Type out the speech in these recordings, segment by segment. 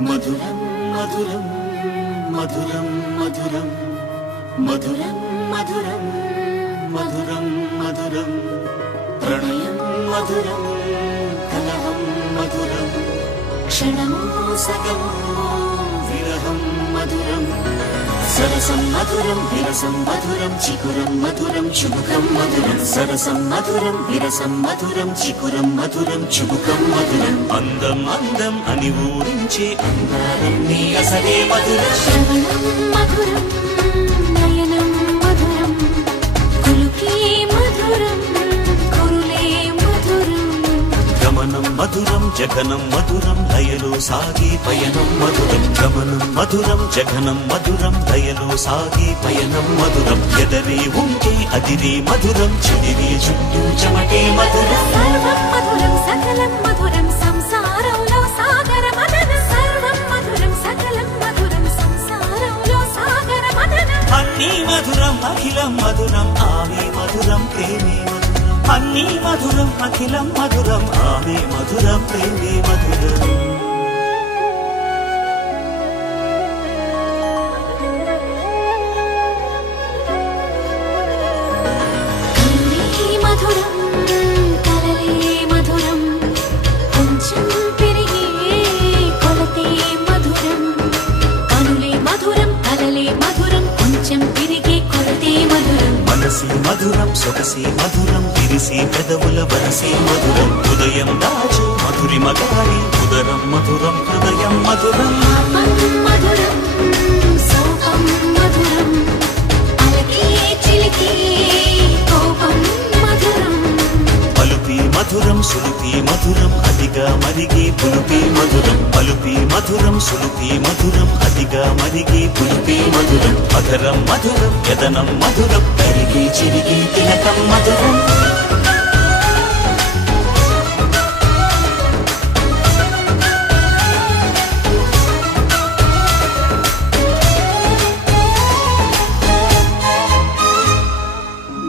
మధురం మధురం మధురం మధురం మధురం మధురం మధురం మధురం ప్రణయం మధురం కలహం మధురం క్షణమో సగమో విరహం మధురం సరసం మధురం విరసం మధురం చికురం మధురం చుబుకం మధురం సరసం మధురం విరసం మధురం చికురం మధురం చుబుకం మధురం అందం అందం అని ఊరించే అందాలన్నీ అసలే మధురం శ్రవణం మధురం నయనం మధురం కులుకే మధురం కురులే మధురం గమనం మధురం జగనం మధురం లయలో సాగే పయనం మధురం గమనం మధురం జగనం మధురం లయలో సాగే పయనం మధురం ఎదరే ఉంటే అదిరే మధురం చెదిరే చుట్టూ చెమటే మధురం సర్వం మధురం సకలం మధురం సంసారంలో సాగర మదన సర్వం మధురం సకలం మధురం సంసారంలో సాగర మదన అన్నీ మధురం అఖిలం మధురం ఆమె మధురం ప్రేమే మధురం అన్నీ మధురం అఖిలం మధురం ఆమె మధురం ప్రేమే మధురం మధురం కలలే మధురం కొంచెం పెరిగే కొలతే మధురం కనులే మధురం కలలే మధురం కొంచెం పెరిగే కొలతే మధురం మనసి మధురం సొగసి మధురం విరిసి పెదవుల వరసే మధురం హృదయం దాచు మధురిమ గాని ఉదరం మధురం హృదయం మధురం మధురం సోకం మధురం అలకే చిలికే కోపం మధురం పలుపి మధురం సులుపి మధురం అతిగా మరిగి పులుపి మధురం పలుపి మధురం సులుపి మధురం అతిగా మరిగి పులుపి మధురం అధరం మధురం యదనం మధురం కరిగి చిరిగి తిలకం మధురం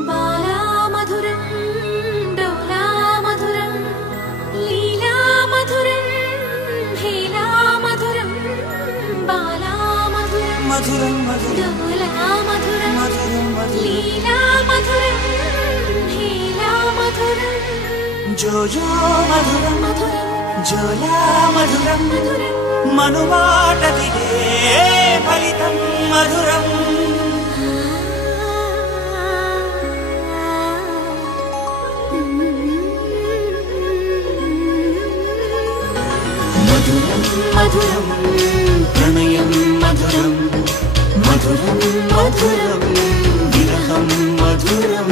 బాలా మధురం డోలా మధురం లీలా మధురం హేలా మధురం బాలా మధురం మధురం మధురం డోలా మధురం మధురం మధురం లీలా మధురం హేలా మధురం జోజో మధురం మధురం జోలా మధురం మధురం మనుమాటదిగే ఫలితం మధురం మధురం మధురం ప్రణయం మధురం మధురం మధురం విరహం మధురం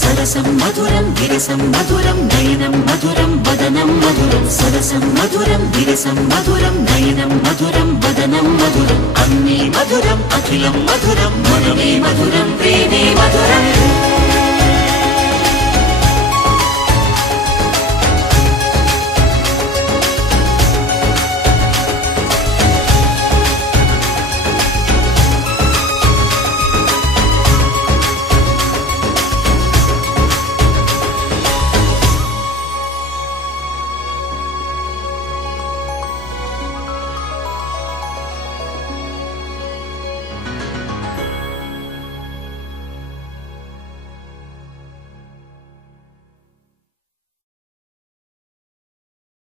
సరసం మధురం విరసం మధురం నయనం మధురం వదనం మధురం సరసం మధురం విరసం మధురం నయనం మధురం వదనం మధురం అన్నీ మధురం అఖిలం మధురం మనమే మధురం ప్రేమే మధురం